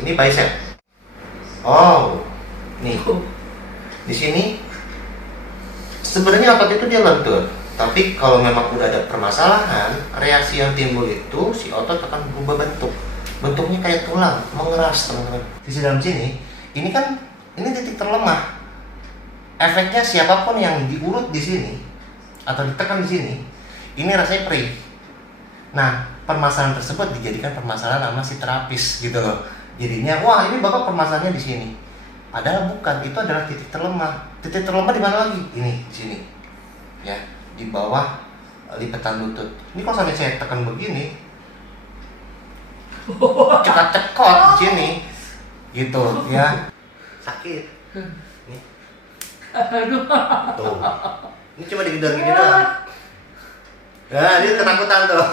Ini bicep. Oh, nih. Di sini sebenarnya otot itu dia lentur, tapi kalau memang udah ada permasalahan, reaksi yang timbul itu si otot akan berubah bentuk. Bentuknya kayak tulang, mengeras, teman-teman. Di dalam sini, ini kan ini titik terlemah. Efeknya siapapun yang diurut di sini atau ditekan di sini, ini rasanya perih. Nah, permasalahan tersebut dijadikan permasalahan sama si terapis gitu loh. Jadinya, wah ini bapak permasalahannya di sini. Padahal bukan, itu adalah titik terlemah. Titik terlemah di mana lagi? Ini, di sini. Ya, di bawah lipatan lutut. Ini kalau sampai saya tekan begini, cekot-cekot di sini. Gitu, ya. Sakit. Nih. Tuh. Ini cuma digedor gini doang. Nah, dia ketakutan tuh.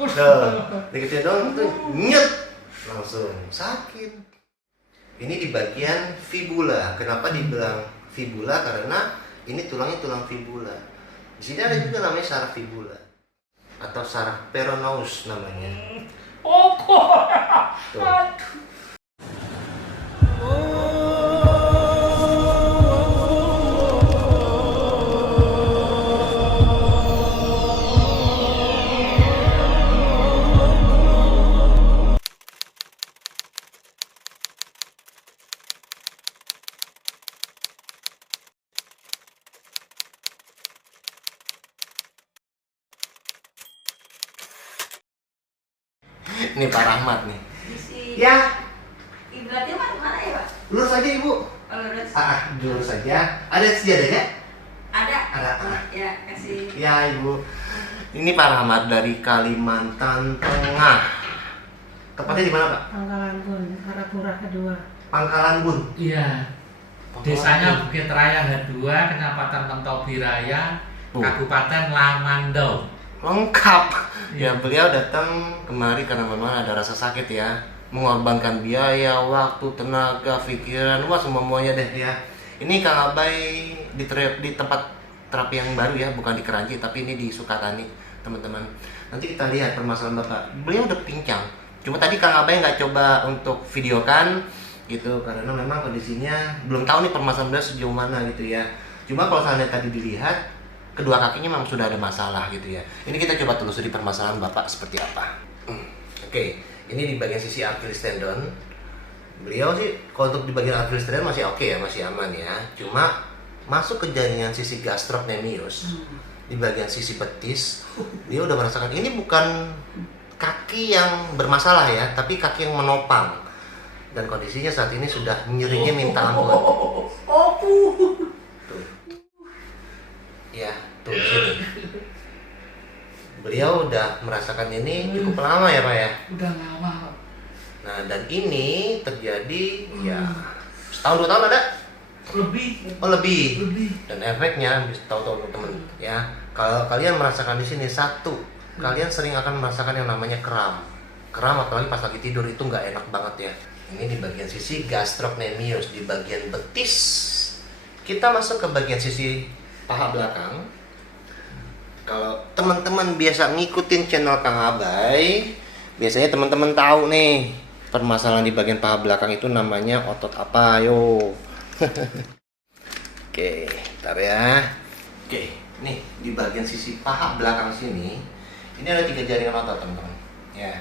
Tuh, dikit doang tuh nyet, langsung sakit. Ini di bagian fibula. Kenapa dibilang fibula? Karena ini tulangnya tulang fibula. Di sini ada juga namanya saraf fibula atau saraf peroneus namanya. Oh, kok. Tuh. Aduh. Ini Pak Rahmat nih. Isi. Ya, Iblatnya mana ya, Pak? lurus aja Ibu. Kalau lurus. Lurus aja. Ada sejadahnya? Ada. Ada. Ya, kasih. Ya Ibu. Ini Pak Rahmat dari Kalimantan Tengah. Tepatnya di mana Pak? Pangkalan Bun, Harapura kedua. Pangkalan Bun. Iya. Desanya Bukit Raya H2, Kecamatan Mentawai Raya, Kabupaten Lamando. Lengkap. Ya, beliau datang kemari karena memang ada rasa sakit ya, mengorbankan biaya, waktu, tenaga, pikiran, wah semuanya deh ya. Ini Kang Abai di tempat terapi yang baru ya, bukan di Keranji tapi ini di Sukatani, teman-teman. Nanti kita lihat permasalahan Bapak. Beliau udah pincang. Cuma tadi Kang Abai nggak coba untuk videokan gitu karena memang kondisinya belum tahu nih permasalahan beliau sejauh mana gitu ya. Cuma kalau seandainya tadi dilihat kedua kakinya memang sudah ada masalah gitu ya. Ini kita coba telusuri permasalahan Bapak seperti apa. Oke, ini di bagian sisi Achilles tendon. Beliau sih kalau untuk di bagian Achilles tendon masih oke ya, masih aman ya. Cuma masuk ke jaringan sisi gastrocnemius di bagian sisi betis, dia udah merasakan ini bukan kaki yang bermasalah ya, tapi kaki yang menopang. Dan kondisinya saat ini sudah nyerinya minta ampun. Tuh. Ya, tuh di sini. Beliau udah merasakan ini cukup lama ya Pak ya. Udah lama. Nah dan ini terjadi ya setahun 2 tahun ada? Lebih. Oh lebih. Lebih. Dan efeknya bisa tahu teman-teman ya. Kalau kalian merasakan di sini satu, kalian sering akan merasakan yang namanya kram. Kram apalagi pas lagi tidur itu nggak enak banget ya. Ini di bagian sisi gastrocnemius, di bagian betis. Kita masuk ke bagian sisi paha belakang. Kalau teman-teman biasa ngikutin channel Kang Abai, biasanya teman-teman tahu nih permasalahan di bagian paha belakang itu namanya otot apa, yo. Oke, bentar ya. Oke, nih di bagian sisi paha belakang sini, ini ada 3 jaringan otot teman-teman. Ya,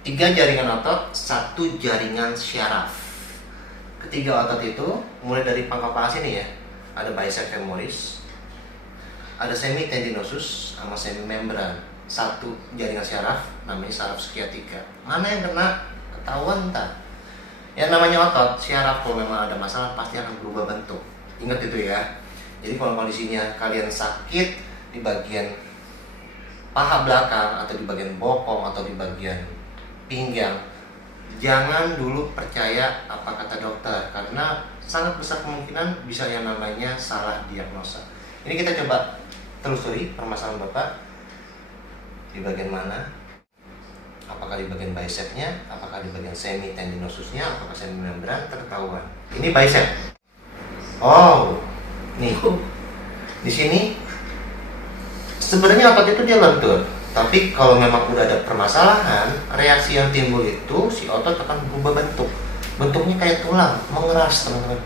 3 jaringan otot, 1 jaringan syaraf. Ketiga otot itu mulai dari pangkal paha sini ya, ada bicep femoris, ada semitendinosus sama semimembran. 1 jaringan syaraf namanya saraf sciatica. Mana yang kena ketahuan tak? Yang namanya otot syaraf kalau memang ada masalah pasti akan berubah bentuk. Ingat itu ya. Jadi kalau kondisinya kalian sakit di bagian paha belakang atau di bagian bokong atau di bagian pinggang, jangan dulu percaya apa kata dokter karena sangat besar kemungkinan bisa yang namanya salah diagnosa. Ini kita coba telusuri permasalahan Bapak di bagian mana? Apakah di bagian bicepnya, apakah di bagian semitendinosusnya, apakah semimembran, terketahuan. Ini bicep. Oh, nih. Di sini sebenarnya otot itu dia lentur, Tapi kalau memang udah ada permasalahan, reaksi yang timbul itu si otot akan berubah bentuk. Bentuknya kayak tulang, mengeras teman-teman.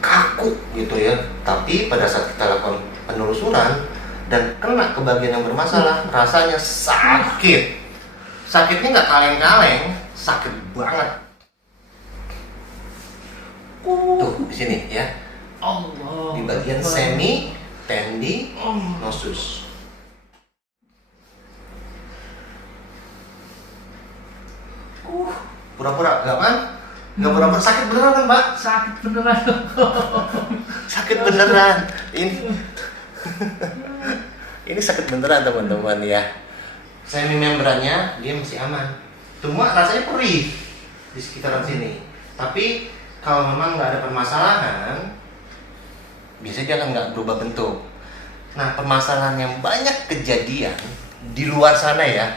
Kaku gitu ya. Tapi pada saat kita lakukan penelusuran dan kena ke bagian yang bermasalah, rasanya sakit. Sakitnya nggak kaleng-kaleng, sakit banget. Tuh di sini ya, Allah. di bagian semi tendinosus. Pura-pura nggak kan? Nggak pura-pura, sakit beneran kan Mbak? Sakit beneran. Sakit beneran. Ini sakit beneran teman-teman ya. Semi membrannya dia masih aman. Cuma rasanya perih di sekitaran sini. Tapi kalau memang nggak ada permasalahan, biasanya dia akan nggak berubah bentuk. Nah, permasalahan yang banyak kejadian di luar sana ya,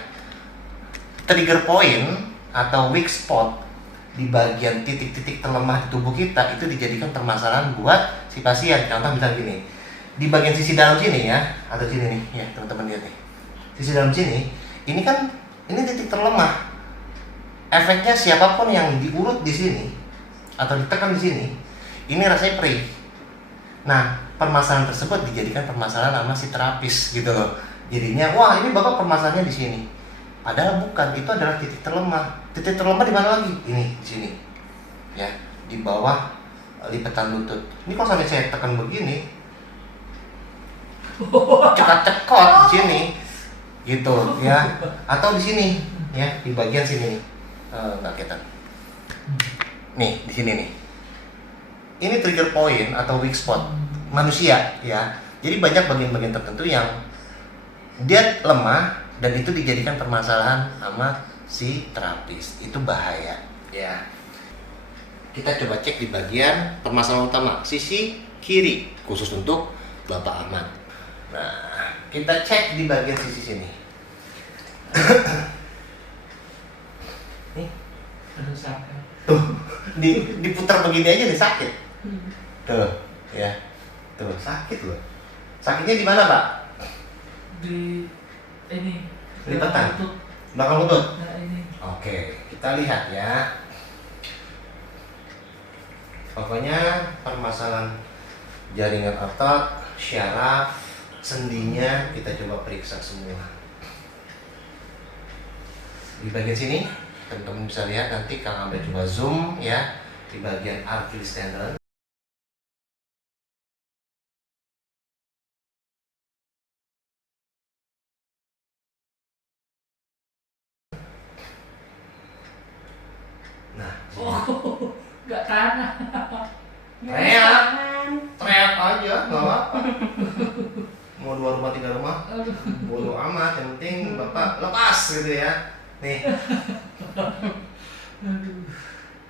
trigger point atau weak spot di bagian titik-titik terlemah di tubuh kita itu dijadikan permasalahan buat si pasien. Contoh misalnya gini, di bagian sisi dalam sini ya, atau sini nih, ya teman-teman lihat nih, sisi dalam sini, ini kan ini titik terlemah. Efeknya siapapun yang diurut di sini atau ditekan di sini, ini rasanya perih. Nah, permasalahan tersebut dijadikan permasalahan sama si terapis gitu loh. Jadinya, wah ini bapak permasalahannya di sini. Padahal bukan, itu adalah titik terlemah. Titik terlemah di mana lagi? Ini, di sini. Ya, di bawah lipatan lutut. Ini kalau sampai saya tekan begini, cekot-cekot di sini. Gitu, ya. Atau di sini, ya, di bagian sini nih. Nggak kelihatan. Nih, di sini nih. Ini trigger point atau weak spot manusia, ya. Jadi banyak bagian-bagian tertentu yang dia lemah dan itu dijadikan permasalahan sama si terapis. Itu bahaya, ya. Kita coba cek di bagian permasalahan utama, sisi kiri, khusus untuk Bapak Ahmad. Nah, kita cek di bagian sisi sini. Nih, Aduh sakit. tuh, diputar begini aja nih sakit. Tuh, ya. Tuh, sakit loh. Sakitnya di mana, Pak? Di ini. Lipatan. Lutut. Belakang lutut. Nah, ini. Oke, kita lihat ya. Pokoknya permasalahan jaringan otot, syaraf, sendinya kita coba periksa semua. Di bagian sini, teman-teman bisa lihat nanti Kang Abel coba zoom ya di bagian Achilles tendon. Nah, Oh, nggak tanah. teriak, teriak aja, nggak apa-apa. Mau 2 rumah 3 rumah, Aduh. bodo amat. Yang penting bapak lepas gitu ya. Nih, Aduh.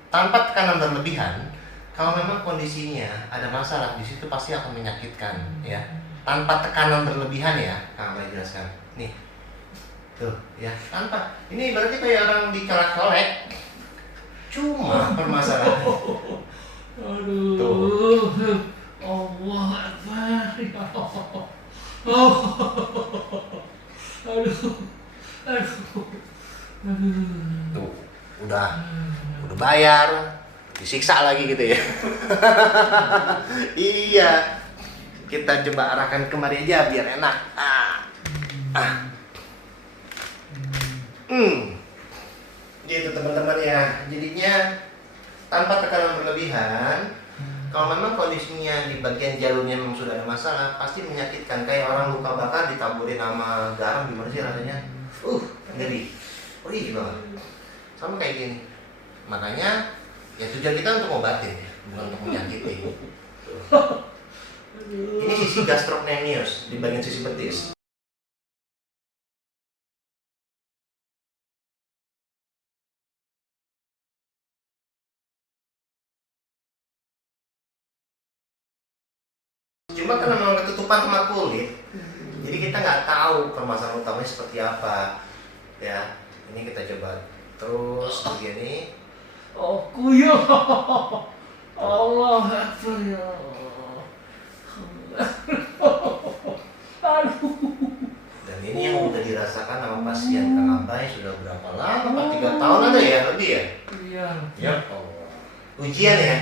tanpa tekanan berlebihan, kalau memang kondisinya ada masalah di situ pasti akan menyakitkan ya. Tanpa tekanan berlebihan ya, Kang Abel jelaskan. Nih, tuh ya, tanpa. Ini berarti kayak orang dicolek-colek. Cuma permasalahan. Aduh. Tuh. Allah Akbar. Ya Allah. Oh. Aduh. Aduh. Aduh. Tuh, udah bayar, disiksa lagi gitu ya. Iya, kita coba arahkan kemari aja biar enak. Gitu teman-teman ya. Jadinya tanpa tekanan berlebihan. Kalau memang kondisinya di bagian jalurnya memang sudah ada masalah, pasti menyakitkan. Kayak orang luka bakar ditaburin sama garam, gimana sih rasanya? Ngeri, perih banget. Sama kayak gini. Makanya ya tujuan kita untuk ngobatin ya, bukan untuk menyakiti. Ini sisi gastrocnemius di bagian sisi betis. Cuma karena memang ketutupan sama kulit, jadi kita nggak tahu permasalahan utamanya seperti apa. Ya, ini kita coba terus begini. Oh, kuyo. Allah Akbar ya Allah. Aduh. Dan ini Ini yang udah dirasakan sama pasien Kang Abai sudah berapa lama? 3 tahun ada ya? Lebih ya? Iya. Ya Allah. Ujian ya?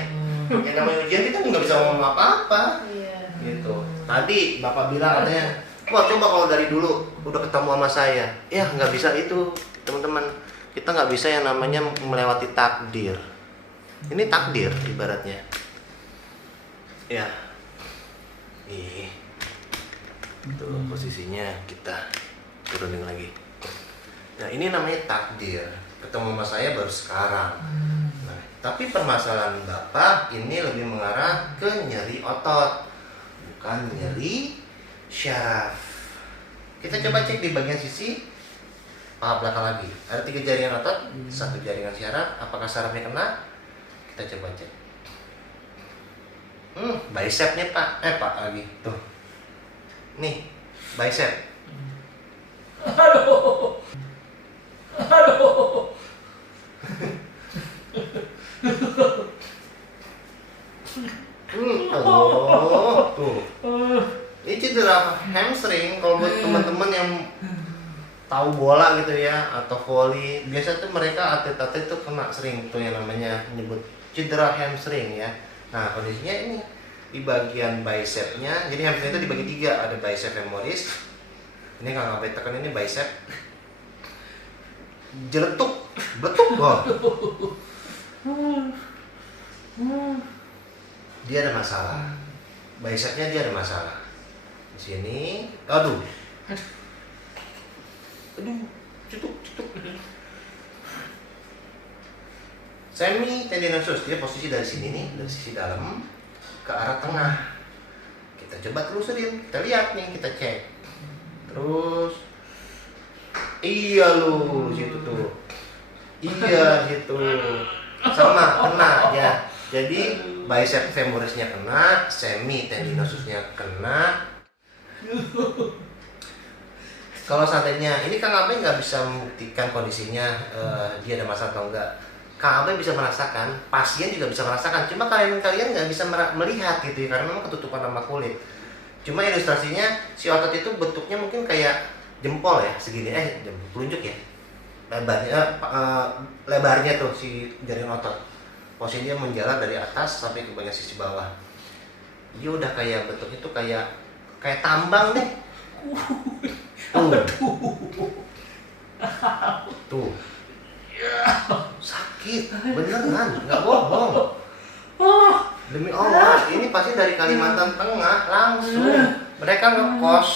Yang namanya ujian kita nggak bisa ngomong apa-apa. Iya. Gitu. Tadi Bapak bilang katanya, wah coba kalau dari dulu udah ketemu sama saya. Ya nggak bisa itu, teman-teman. Kita nggak bisa yang namanya melewati takdir. Ini takdir ibaratnya. Ya. Nih. Tuh posisinya kita turunin lagi. Nah ini namanya takdir. Ketemu sama saya baru sekarang. Nah, tapi permasalahan Bapak ini lebih mengarah ke nyeri otot, bukan nyeri syaraf. Kita coba cek di bagian sisi paha belakang lagi. Ada 3 jaringan otot, 1 jaringan syaraf. Apakah syarafnya kena? Kita coba cek. Bicepnya Pak. Pak lagi. Tuh. Nih, bicep. Aduh. Aduh. Oh, tuh. Ini cedera hamstring. Kalau buat teman-teman yang tahu bola gitu ya atau volley, biasa tuh mereka atlet-atlet tuh kena sering tuh yang namanya nyebut cedera hamstring ya. Nah kondisinya ini di bagian bicepnya. Jadi hamstring itu dibagi 3, ada bicep femoris. Ini Kang Abai tekan ini bicep. Jeletuk, beletuk loh. Dia ada masalah. Bicepnya dia ada masalah. Di sini, aduh, cutuk. Semi tendinosus, dia posisi dari sini nih, dari sisi dalam ke arah tengah. Kita coba telusurin, kita lihat nih, kita cek. Terus, iya lu, situ tuh, iya situ, sama kena ya. Jadi bicep femorisnya kena, semi tendinosusnya kena. Kalau seandainya ini Kang Abai nggak bisa membuktikan kondisinya dia ada masalah atau enggak. Kang Abai bisa merasakan, pasien juga bisa merasakan. Cuma kalian nggak bisa melihat gitu ya, karena memang ketutupan sama kulit. Cuma ilustrasinya si otot itu bentuknya mungkin kayak jempol ya, segini telunjuk ya. Lebarnya tuh si jaringan otot. Posisinya menjalar dari atas sampai ke bagian sisi bawah. Dia udah kayak bentuknya tuh kayak tambang deh. Tuh. Sakit, beneran, nggak bohong. Demi Allah, ini pasti dari Kalimantan Tengah langsung. Mereka ngekos.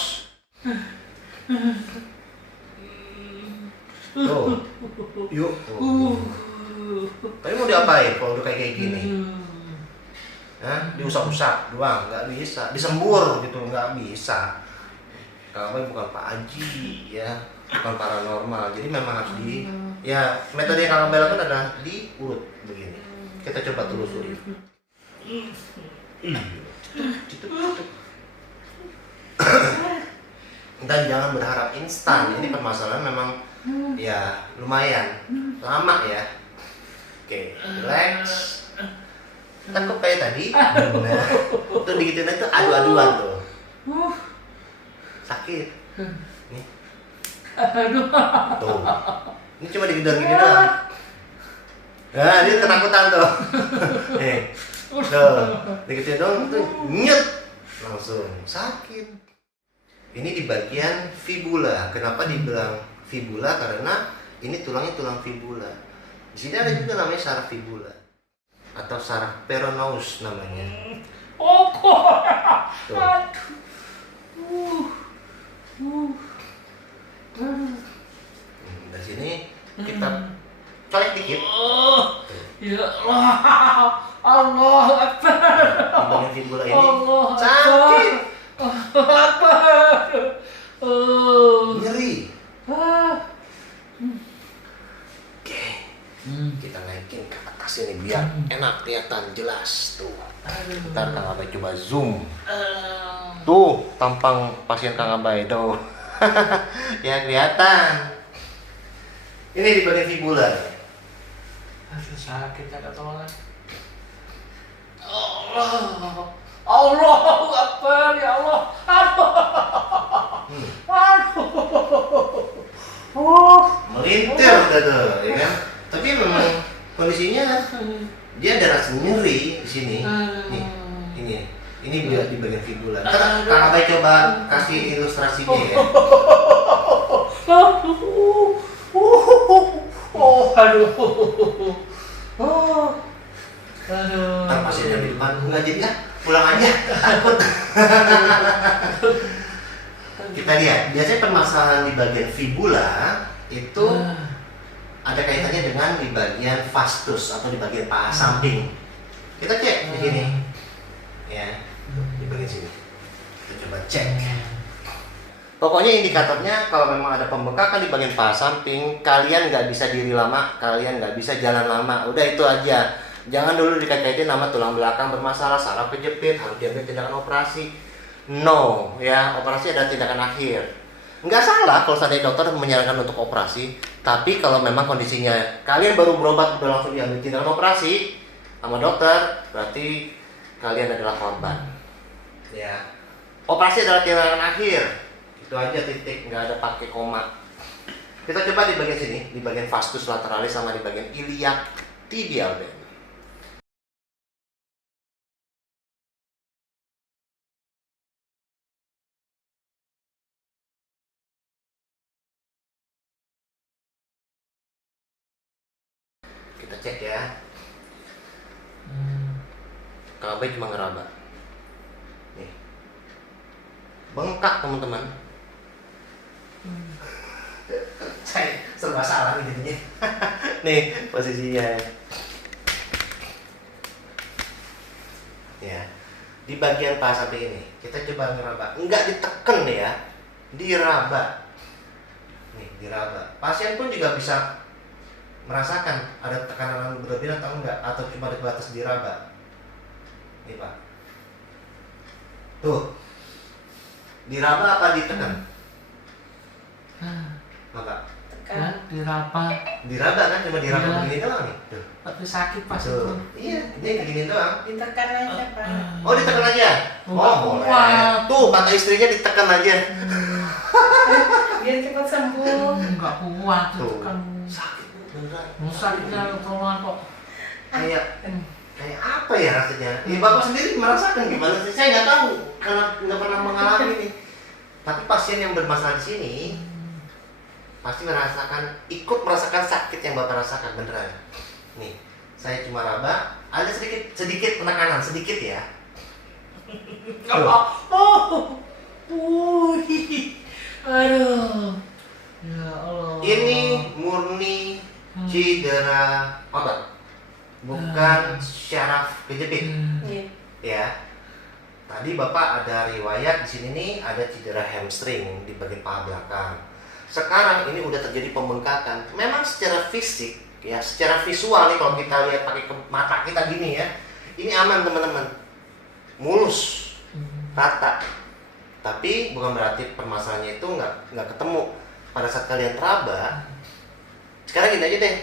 Tuh, yuk. Tapi mau diapain kalau udah kayak gini? Diusap-usap doang, nggak bisa. Disembur gitu, nggak bisa. Kalau bukan Pak Haji ya, bukan paranormal. Jadi memang harus ya metode yang Kang Abai lakukan adalah diurut begini. Kita coba telusuri. Dan jangan berharap instan. Ini permasalahan memang ya lumayan lama ya. Oke, relax. Takut kayak tadi. Nah, tuh digituin itu adu-aduan tuh. Sakit. Nih. Aduh. Tuh. Ini cuma digedor gini doang. Nah, dia ketakutan tuh. Tuh, digituin doang tuh nyet. Langsung sakit. Ini di bagian fibula. Kenapa dibilang fibula? Karena ini tulangnya tulang fibula. Di sini ada juga namanya saraf fibula atau saraf peroneus namanya. Oh, kok. Tuh. Dari sini kita colek dikit. Ya Allah. Allah Akbar. Di bagian fibula ini Allah sakit, Akbar. nyeri. Oke, kita naikin ke atas ini biar enak kelihatan jelas tuh. Ntar Kang Abai coba zoom. Tuh tampang pasien Kang Abai tuh. Ya kelihatan. Ini di bagian fibula. Aduh, sakit ya ketolak. Allah. Allahu Akbar ya Allah. Aduh. Aduh. Melintir udah tuh, ya kan? Tapi memang kondisinya dia ada rasa nyeri di sini. Nih, ini dia di bagian fibula. Ntar Kang Abai coba kasih ilustrasinya ya. Aduh. Aduh. Ntar pasien yang di depan enggak jadi ah, pulang aja, takut. Kita lihat, biasanya permasalahan di bagian fibula itu ada kaitannya dengan di bagian vastus atau di bagian paha samping. Kita cek di sini, ya, di bagian sini. Kita coba cek. Pokoknya indikatornya kalau memang ada pembengkakan di bagian paha samping, kalian nggak bisa diri lama, kalian nggak bisa jalan lama. Udah itu aja. Jangan dulu dikait-kaitin nama tulang belakang bermasalah, saraf kejepit, harus diambil tindakan operasi. No, ya operasi adalah tindakan akhir. Nggak salah kalau seandainya dokter menyarankan untuk operasi, tapi kalau memang kondisinya kalian baru berobat udah langsung diambil tindakan operasi sama dokter, berarti kalian adalah korban. Ya, operasi adalah tindakan akhir. Itu aja titik, nggak ada pakai koma. Kita coba di bagian sini, di bagian vastus lateralis sama di bagian iliac tibial band. Kita cek ya. Kang Abai cuma ngeraba. Nih. Bengkak teman-teman. Saya serba salah nih jadinya. Nih posisinya. Ya. Di bagian paha samping ini kita coba ngeraba. Enggak diteken ya. Diraba. Nih, diraba. Pasien pun juga bisa merasakan ada tekanan berlebihan atau enggak, atau cuma di batas diraba. Nih Pak, tuh diraba apa ditekan? Apa? Tekan. Diraba. Diraba kan, cuma diraba Iya. begini doang nih. Tuh. Tapi sakit pas itu. Tuh. Iya, dia begini doang. Ditekan aja, Pak. Oh ditekan aja. Enggak Oh boleh. kuat. Tuh kata istrinya ditekan aja. Biar cepat sembuh. Enggak kuat itu Tuh. kan. Sakit beneran. Sakitnya keluar kok. Kayak apa ya rasanya? Ya Bapak sendiri merasakan gimana sih? Saya nggak tahu karena nggak pernah mengalami ini. Tapi pasien yang bermasalah di sini pasti ikut merasakan sakit yang Bapak rasakan beneran. Nih, saya cuma raba, ada sedikit penekanan sedikit ya. Aduh. Ya Allah. Ini murni cedera otot, bukan syaraf kejepit. Iya. Ya. Tadi Bapak ada riwayat di sini nih ada cedera hamstring di bagian paha belakang. Sekarang ini udah terjadi pembengkakan. Memang secara fisik ya, secara visual nih kalau kita lihat pakai mata kita gini ya, ini aman teman-teman, mulus, rata. Tapi bukan berarti permasalahannya itu nggak ketemu pada saat kalian raba. Sekarang gini aja deh,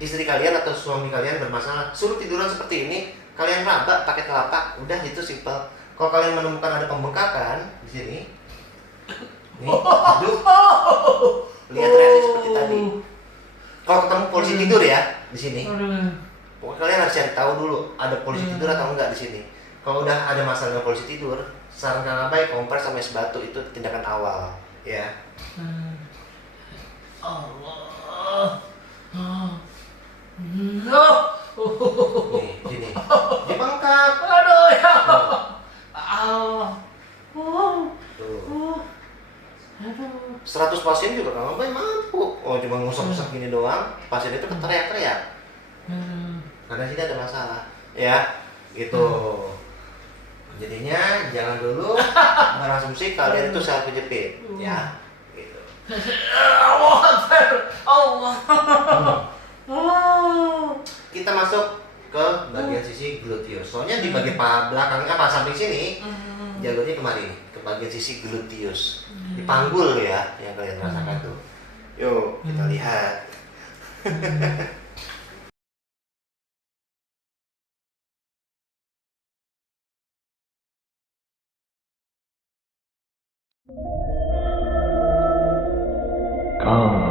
istri kalian atau suami kalian bermasalah, suruh tiduran seperti ini, kalian raba pakai telapak, udah itu simple. Kalau kalian menemukan ada pembengkakan di sini, nih, duduk, lihat reaksi seperti tadi. Kalau ketemu polisi tidur ya di sini, pokoknya kalian harus cari tahu dulu ada polisi tidur atau enggak di sini. Kalau udah ada masalah dengan polisi tidur, saran Kang Abai kompres sama es batu itu tindakan awal, ya. Allah. Nih, gini, dia bengkak. Aduh ya. Allah. Tuh. 100 pasien juga Kang Abai mampu. Oh cuma ngusap-ngusap gini doang, pasien itu teriak-teriak. Karena sini ada masalah, ya, gitu. Jadinya jangan dulu berasumsi kalian itu saraf kejepit, ya, gitu. Allah Akbar. Allah. Kita masuk ke bagian sisi gluteus. Soalnya di bagian paha belakangnya, paha samping sini, jalurnya kemari, ke bagian sisi gluteus. Dipanggul ya, yang kalian rasakan tuh. Yuk, kita lihat. Kau